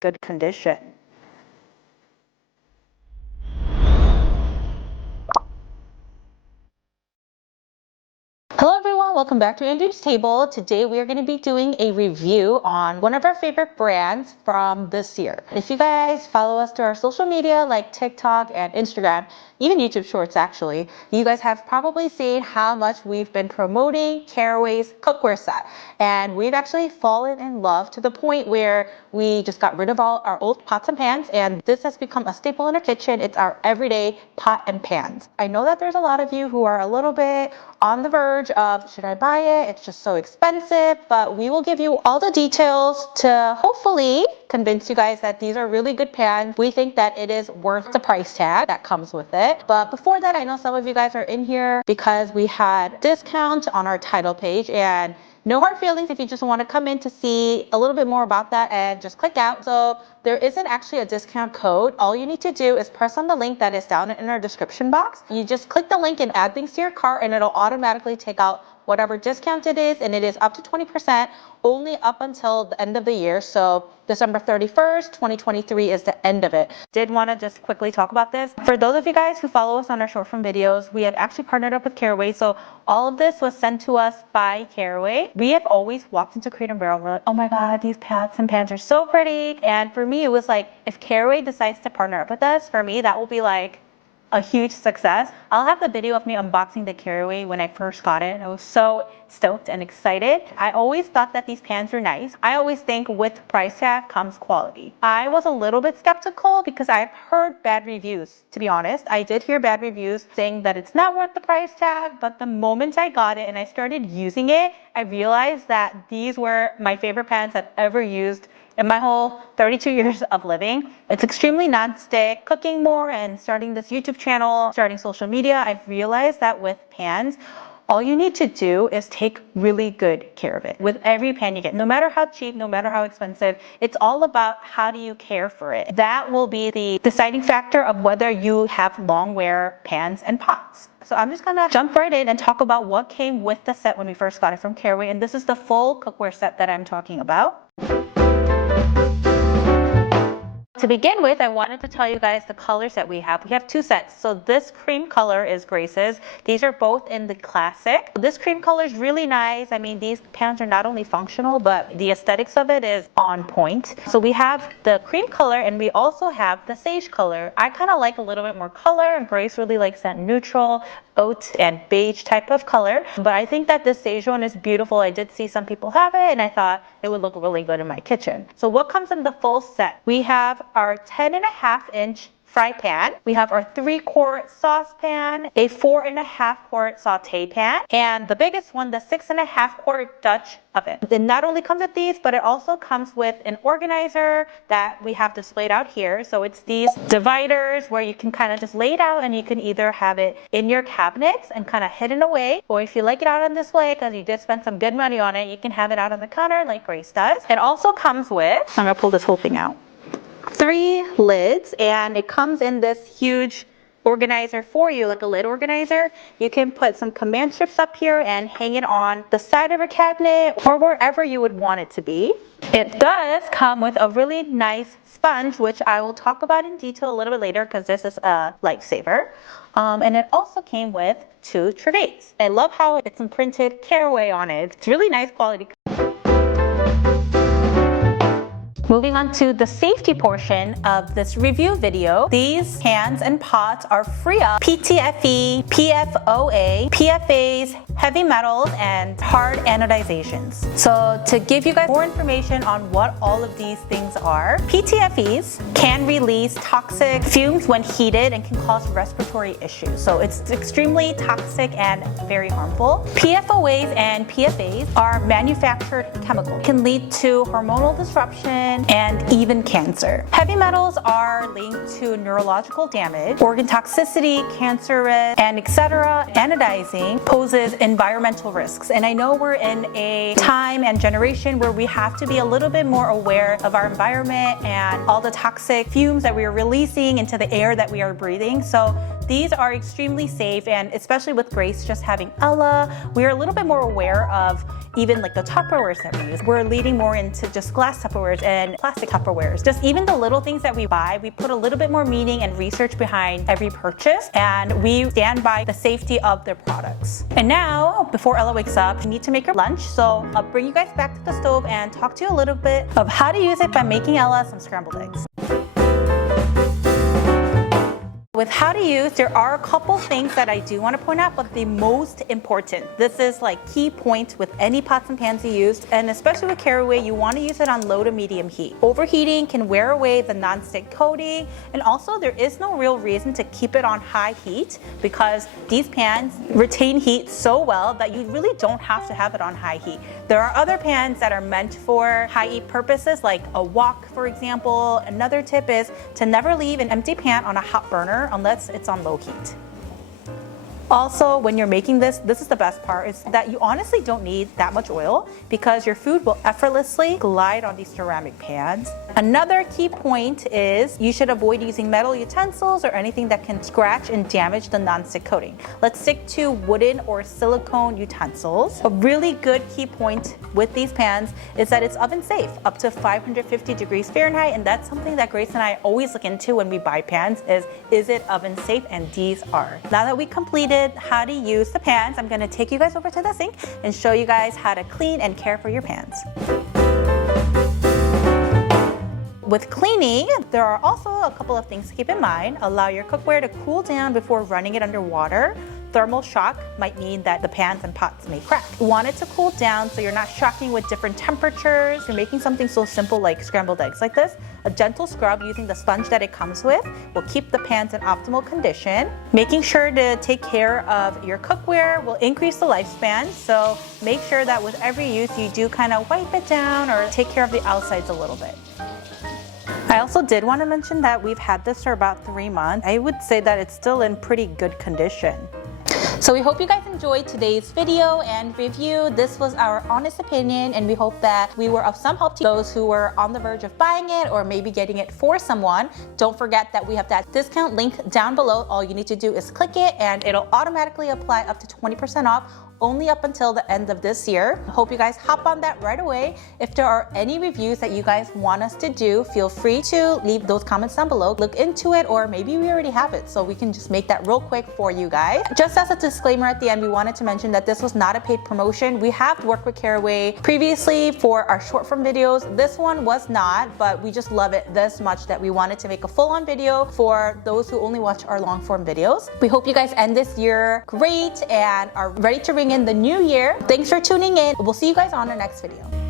good condition. Hello everyone, welcome back to Andrew's Table. Today we are going to be doing a review on one of our favorite brands from this year. If you guys follow us through our social media like TikTok and Instagram, even YouTube Shorts actually, you guys have probably seen how much we've been promoting Caraway's cookware set. And we've actually fallen in love to the point where we just got rid of all our old pots and pans, and this has become a staple in our kitchen. It's our everyday pot and pans. I know that there's a lot of you who are a little bit on the verge of, should I buy it? It's just so expensive, but we will give you all the details to hopefully convince you guys that these are really good pans. We think that it is worth the price tag that comes with it. But before that, I know some of you guys are in here because we had discount on our title page, and no hard feelings if you just want to come in to see a little bit more about that and just click out. So there isn't actually a discount code. All you need to do is press on the link that is down in our description box. You just click the link and add things to your cart, and it'll automatically take out whatever discount it is, and it is up to 20% only up until the end of the year. So December 31st, 2023 is the end of it. Did want to just quickly talk about this. For those of you guys who follow us on our short form videos, we have actually partnered up with Caraway. So all of this was sent to us by Caraway. We have always walked into Crate & Barrel and we're like, oh my God, these pots and pans are so pretty. And for me, it was like, if Caraway decides to partner up with us, for me, that will be like a huge success. I'll have the video of me unboxing the Caraway when I first got it. I was so stoked and excited. I always thought that these pans were nice. I always think with price tag comes quality. I was a little bit skeptical because I've heard bad reviews, to be honest. I did hear bad reviews saying that it's not worth the price tag, but the moment I got it and I started using it, I realized that these were my favorite pans I've ever used in my whole 32 years of living. It's extremely non-stick. Cooking more and starting this YouTube channel, starting social media, I've realized that with pans, all you need to do is take really good care of it. With every pan you get, no matter how cheap, no matter how expensive, it's all about how do you care for it. That will be the deciding factor of whether you have long wear pans and pots. So I'm just gonna jump right in and talk about what came with the set when we first got it from Caraway. And this is the full cookware set that I'm talking about. To begin with, I wanted to tell you guys the colors that we have. We have two sets. So this cream color is Grace's. These are both in the classic. This cream color is really nice. I mean, these pans are not only functional, but the aesthetics of it is on point. So we have the cream color and we also have the sage color. I kind of like a little bit more color, and Grace really likes that neutral oat and beige type of color. But I think that this sage one is beautiful. I did see some people have it and I thought it would look really good in my kitchen. So what comes in the full set? We have our 10.5-inch fry pan. We have our 3-quart saucepan, a 4.5-quart saute pan, and the biggest one, the 6.5-quart Dutch oven. It not only comes with these, but it also comes with an organizer that we have displayed out here. So it's these dividers where you can kind of just lay it out, and you can either have it in your cabinets and kind of hidden away, or if you like it out on display because you did spend some good money on it, you can have it out on the counter like Grace does. It also comes with, I'm gonna pull this whole thing out, 3 lids, and it comes in this huge organizer for you, like a lid organizer. You can put some command strips up here and hang it on the side of a cabinet or wherever you would want it to be. It does come with a really nice sponge, which I will talk about in detail a little bit later because this is a lifesaver. And it also came with 2 trivets. I love how it's imprinted Caraway on it. It's really nice quality. Moving on to the safety portion of this review video, these pans and pots are free of PTFE, PFOA, PFAs, heavy metals, and hard anodizations. So to give you guys more information on what all of these things are, PTFEs can release toxic fumes when heated and can cause respiratory issues. So it's extremely toxic and very harmful. PFOAs and PFAs are manufactured chemicals. It can lead to hormonal disruption and even cancer. Heavy metals are linked to neurological damage, organ toxicity, cancer risk, and etc. Anodizing poses environmental risks. And I know we're in a time and generation where we have to be a little bit more aware of our environment and all the toxic fumes that we are releasing into the air that we are breathing. So These are extremely safe, and especially with Grace just having Ella, we're a little bit more aware of even like the Tupperwares that we use. We're leading more into just glass Tupperwares and plastic Tupperwares. Just even the little things that we buy, we put a little bit more meaning and research behind every purchase, and we stand by the safety of their products. And now, before Ella wakes up, she needs to make her lunch, so I'll bring you guys back to the stove and talk to you a little bit of how to use it by making Ella some scrambled eggs. With how to use, there are a couple things that I do want to point out, but the most important, this is like key points with any pots and pans you use, and especially with Caraway, you want to use it on low to medium heat. Overheating can wear away the non-stick coating, and also there is no real reason to keep it on high heat because these pans retain heat so well that you really don't have to have it on high heat. There are other pans that are meant for high heat purposes, like a wok, for example. Another tip is to never leave an empty pan on a hot burner unless it's on low heat. Also, when you're making this is the best part, is that you honestly don't need that much oil because your food will effortlessly glide on these ceramic pans. Another key point is you should avoid using metal utensils or anything that can scratch and damage the non-stick coating. Let's stick to wooden or silicone utensils. A really good key point with these pans is that it's oven safe, up to 550 degrees Fahrenheit, and that's something that Grace and I always look into when we buy pans is it oven safe? And these are. Now that we completed how to use the pans, I'm going to take you guys over to the sink and show you guys how to clean and care for your pans. With cleaning, there are also a couple of things to keep in mind. Allow your cookware to cool down before running it under water. Thermal shock might mean that the pans and pots may crack. You want it to cool down so you're not shocking with different temperatures. You're making something so simple like scrambled eggs like this. A gentle scrub using the sponge that it comes with will keep the pans in optimal condition. Making sure to take care of your cookware will increase the lifespan, so make sure that with every use you do kind of wipe it down or take care of the outsides a little bit. I also did want to mention that we've had this for about 3 months. I would say that it's still in pretty good condition. So we hope you guys enjoyed today's video and review. This was our honest opinion, and we hope that we were of some help to those who were on the verge of buying it or maybe getting it for someone. Don't forget that we have that discount link down below. All you need to do is click it and it'll automatically apply up to 20% off, only up until the end of this year. Hope you guys hop on that right away. If there are any reviews that you guys want us to do, feel free to leave those comments down below. Look into it, or maybe we already have it, so we can just make that real quick for you guys. Just as a disclaimer at the end, we wanted to mention that this was not a paid promotion. We have worked with Caraway previously for our short form videos. This one was not, but we just love it this much that we wanted to make a full-on video for those who only watch our long form videos. We hope you guys end this year great and are ready to ring in the new year. Thanks for tuning in. We'll see you guys on our next video.